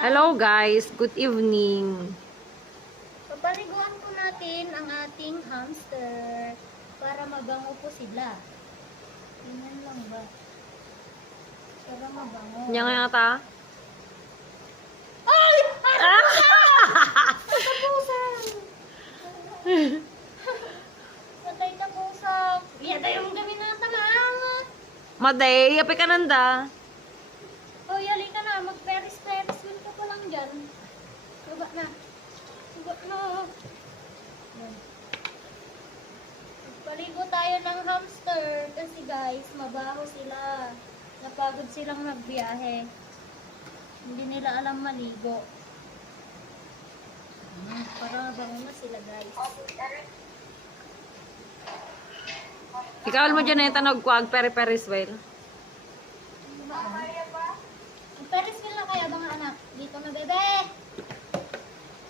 Hello guys, good evening. Papaliguan po natin ang ating hamster para mabango po sila. Tingnan lang ba? Para mabango. Yan nga ta. Ay! Ah! Tapusan! Patay tapusan. Yan tayo yung gamin na tamaan. Maday, api ka nanda. O, yali ka na. Mag-peris-peris wheel ka pa lang dyan. Baba na. Baba na. Yan. Paligo tayo ng hamster kasi guys, mabaho sila. Napagod silang magbiyahe. Hindi nila alam maligo. Para bango na sila guys. Ikawal mo dyan na nagkuag peri-peris well. Ferris wheel na kaya mga anak. Dito na bebe.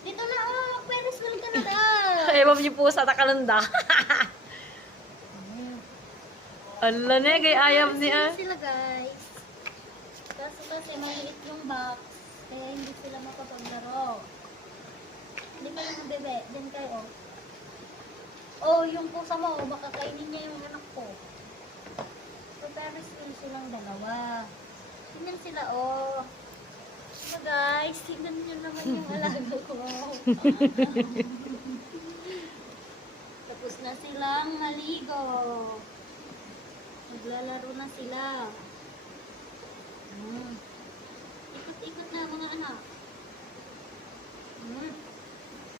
Dito na oh, Ferris wheel ka na daw. Ay, ma'am niyo po sa takalanda. Ala na, gay ayam niya. Sila guys. Kasi maliit yung box. Kaya hindi sila makapaglaro. Hindi pa yung bebe. Diyan kayo. Oh, yung pusa mo. Baka kainin niya yung anak ko. So, Ferris wheel silang dalawa. Tingnan sila, oh. So guys, tingnan nyo naman yung alaga ko. Tapos na silang maligo. Naglalaro na sila. Ikot-ikot na mga anak.